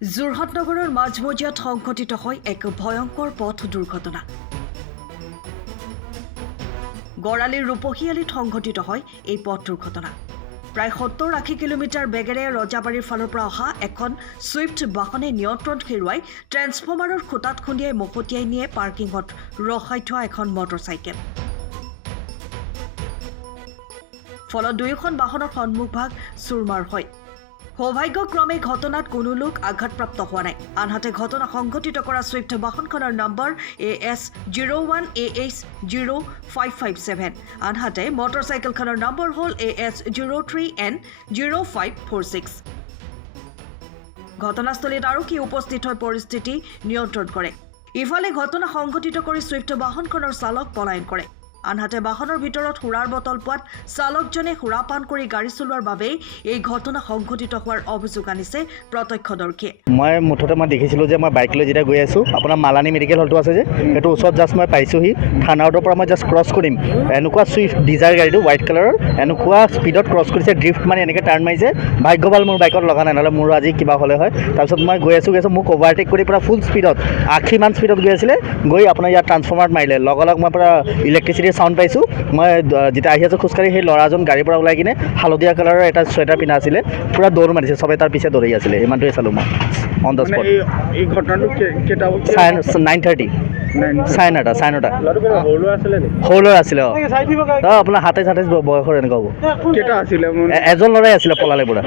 যোৰহাট নগৰৰ মাজমজিয়াত সংঘটিত হয় এক ভয়ংকৰ পথ দুৰ্ঘটনা। গড়ালিৰ ৰূপহীআলিত সংঘটিত হয় এই পথ দুৰ্ঘটনা। প্ৰায় 70-80 কিলোমিটাৰ বেগেৰে ৰজাবাৰীৰ ফালৰ পৰা অহা এখন ছুইফ্ট বাহনে নিয়ন্ত্ৰণ হেৰুৱাই ট্ৰেন্সফৰ্মাৰৰ খুঁটাত খুন্দিয়াই মহতিয়াই নিয়ে পাৰ্কিঙত ৰখাই থোৱা এখন মটৰচাইকেল। ফলত দুয়োখন বাহনৰ সন্মুখভাগ চুৰমাৰ হয়। সৌভাগ্যক্ৰমে ঘটনাত কোনো লোক আঘাতপ্ৰাপ্ত হোৱা নাই। আনহাতে ঘটনা সংঘটিত কৰা ছুইফ্ট বাহনখনৰ নম্বৰ AS01AH0557। আনহাতে মটৰচাইকেলখনৰ নম্বৰ হ'ল AS03N0546। ঘটনাস্থলীত আৰক্ষী উপস্থিত হৈ পৰিস্থিতি নিয়ন্ত্ৰণ কৰে। ইফালে ঘটনা সংঘটিত কৰি ছুইফ্ট বাহনখনৰ চালক পলায়ন কৰে। আনহাতে বাহনৰ ভিতৰত সুৰাৰ বটল পোৱাত চালকজনে সুৰাপান কৰি গাড়ী চলোৱাৰ বাবেই এই ঘটনা সংঘটিত হোৱাৰ অভিযোগ আনিছে প্ৰত্যক্ষদৰ্শীয়ে। মই দেখিছিলোঁ যে মই বাইক লৈ যেতিয়া গৈ আছোঁ, আপোনাৰ মালানী মেডিকেল হলটো আছে যে, সেইটো ওচৰত জাষ্ট মই পাইছোঁহি। থানা ৰোডৰ পৰা মই জাষ্ট ক্ৰছ কৰিম, এনেকুৱা ছুইফ্ট ডিজায়াৰ গাড়ীটো হোৱাইট কালাৰৰ এনেকুৱা স্পীডত ক্ৰছ কৰিছে, ড্ৰিফ্ট মানে এনেকৈ টাৰ্ণ মাৰিছে। ভাগ্য ভাল মোৰ বাইকত লগা নাই, নহ'লে মোৰ আজি কিবা হ'লে হয়। তাৰপিছত মই গৈ আছোঁ মোক অভাৰটেক কৰি পূৰা ফুল স্পীডত 80 মান স্পীডত গৈ আছিলে, গৈ আপোনাৰ ইয়াত ট্ৰান্সফৰ্মাৰত মাৰিলে। লগালগ মই পূৰা ইলেক্ট্ৰিচিটি চাউণ্ড পাইছোঁ। মই যেতিয়া আহি আছোঁ খোজকাঢ়ি, সেই ল'ৰাজন গাড়ীৰ পৰা ওলাই কিনে হালধীয়া কালাৰৰ এটা চুৱেটাৰ পিন্ধা আছিলে, পূৰা দৌৰ মাৰিছে, চবে তাৰ পিছে দৌৰি আছিলে। ইমানটোৱে চালোঁ মই অন দ্য স্পট। এই ঘটনাটো কেইটা 9:30 চাৰে নটা সৰু ল'ৰা আছিলে। আপোনাৰ 27-28 বয়সৰ এনেকুৱা হ'ব। কেইটা আছিলে? এজন ল'ৰাই আছিলে পলালে পৰা।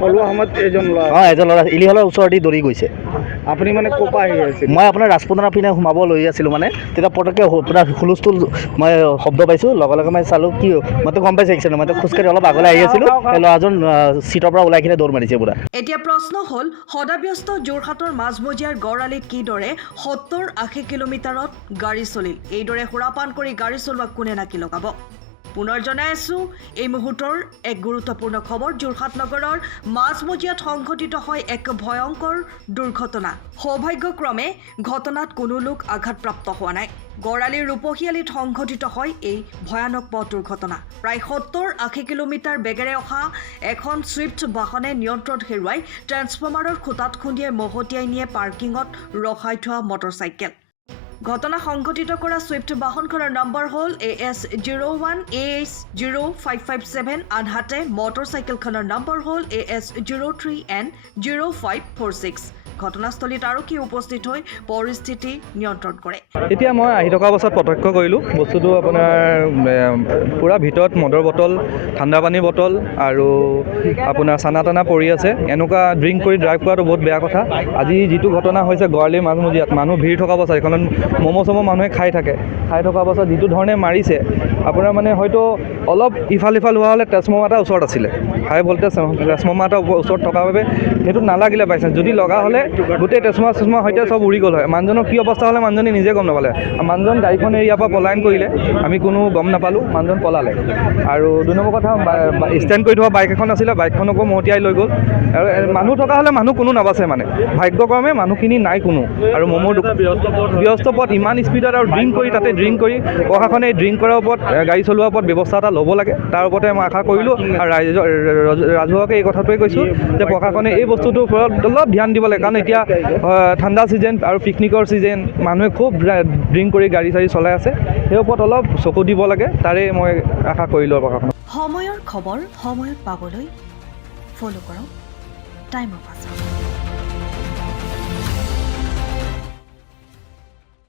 পলোৱা সময়ত এজন ল'ৰা এজন ল'ৰা ইলিহলৰ ওচৰতে দৌৰি গৈছে। আপুনি মানে ক'ৰ পৰা আহি আছিল? মই আপোনাৰ ৰাজপুতনা পিনে সোমাব লৈ আছিলোঁ, মানে তেতিয়া পটককৈ পূৰা হুলস্থুল মই শব্দ পাইছোঁ। লগে লগে মই চালোঁ, কি মইতো গম পাইছোঁ এক্সিডেণ্ট। মইতো খোজকাঢ়ি অলপ আগলৈ আহি আছিলোঁ, সেই ল'ৰাজন চিটৰ পৰা ওলাই কিনে দৌৰ মাৰিছে পুৰা। এতিয়া প্ৰশ্ন হ'ল, সদাব্যস্ত যোৰহাটৰ মাজমজিয়াৰ গড়ালিত কিদৰে 70-80 কিলোমিটাৰত গাড়ী চলিল? এইদৰে সুৰাপান কৰি গাড়ী চলোৱা কোনে নাকি লগাব? পুনৰ জনাই আছোঁ, এই মুহূৰ্তৰ এক গুৰুত্বপূৰ্ণ খবৰ। যোৰহাট নগৰৰ মাজমজিয়াত সংঘটিত হয় এক ভয়ংকৰ দুৰ্ঘটনা। সৌভাগ্যক্ৰমে ঘটনাত কোনো লোক আঘাতপ্ৰাপ্ত হোৱা নাই। গড়ালিৰ ৰূপহীআলিত সংঘটিত হয় এই ভয়ানক পথ দুৰ্ঘটনা। প্ৰায় 70-80 কিলোমিটাৰ বেগেৰে অহা এখন ছুইফ্ট বাহনে নিয়ন্ত্ৰণ হেৰুৱাই ট্ৰেন্সফৰ্মাৰৰ খুঁটাত খুন্দিয়াই মহতিয়াই নিয়ে পাৰ্কিঙত ৰখাই থোৱা মটৰচাইকেল। ঘটনা সংঘটিত কৰা ছুইফ্ট বাহনখনৰ নম্বৰ হ'ল AS01AH0557। আনহাতে মটৰচাইকেলখনৰ নম্বৰ হ'ল AS03N0546। ঘটনাস্থলীত আৰক্ষী উপস্থিত হৈ পৰিস্থিতি নিয়ন্ত্ৰণ কৰে। এতিয়া মই আহি থকা অৱস্থাত প্ৰত্যক্ষ কৰিলোঁ বস্তুটো। আপোনাৰ পূৰা ভিতৰত মদৰ বটল, ঠাণ্ডা পানীৰ বটল আৰু আপোনাৰ চানা টানা পৰি আছে। এনেকুৱা ড্ৰিংক কৰি ড্ৰাইভ কৰাটো বহুত বেয়া কথা। আজি যিটো ঘটনা হৈছে গড়ালিৰ মাজমজিয়াত, মানুহ ভিৰ থকা অৱস্থাত, এইখনত ম'ম' মানুহে খাই থকা অৱস্থাত যিটো ধৰণে মাৰিছে, আপোনাৰ মানে হয়তো অলপ ইফাল সিফাল হোৱা হ'লে ট্ৰেন্সফৰ্মাৰ এটা ওচৰত আছিলে, হাই ভল্টেজ ট্ৰেন্সফৰ্মাৰ এটা ওচৰত থকা বাবে সেইটো নালাগিলে পাইছে। যদি লগা হ'লে গোটেই ট্ৰেন্সফৰ্মাৰ সৈতে চব উৰি গ'ল হয়। মানুহজনৰ কি অৱস্থা হ'লে মানুহজনে নিজে গম নাপালে। মানুহজন গাড়ীখন ইয়াৰ পৰা পলায়ন কৰিলে, আমি কোনো গম নাপালোঁ, মানুহজন পলালে। আৰু 2 নম্বৰ কথা, ষ্টেণ্ড কৰি থোৱা বাইক এখন আছিলে, বাইকখনকো মহতিয়াই লৈ গ'ল। আৰু মানুহ থকা হ'লে মানুহ কোনো নাবাচে, মানে ভাগ্যক্ৰমে মানুহখিনি নাই কোনো। আৰু ম'মৰ ব্যস্ত পথ, ইমান স্পীডত আৰু ড্ৰিংক কৰি, তাতে ড্ৰিংক কৰি প্ৰশাসনে ড্ৰিংক কৰাৰ ওপৰত, গাড়ী চলোৱাৰ ওপৰত ব্যৱস্থা এটা ল'ব লাগে, তাৰ ওপৰতে মই আশা কৰিলোঁ। আৰু ৰাজহুৱাকে এই কথাটোৱে কৈছোঁ যে প্ৰশাসনে এই বস্তুটোৰ ওপৰত অলপ ধ্যান দিব লাগে। কাৰণ এতিয়া ঠাণ্ডা ছিজন আৰু পিকনিকৰ ছিজন, মানুহে খুব ড্ৰিংক কৰি গাড়ী চাড়ী চলাই আছে, সেই ওপৰত অলপ চকু দিব লাগে, তাৰে মই আশা কৰিলোঁ প্ৰশাসনক। সময়ৰ খবৰ সময়ত পাবলৈ ফ'ল' কৰক টাইম অফ আছাম।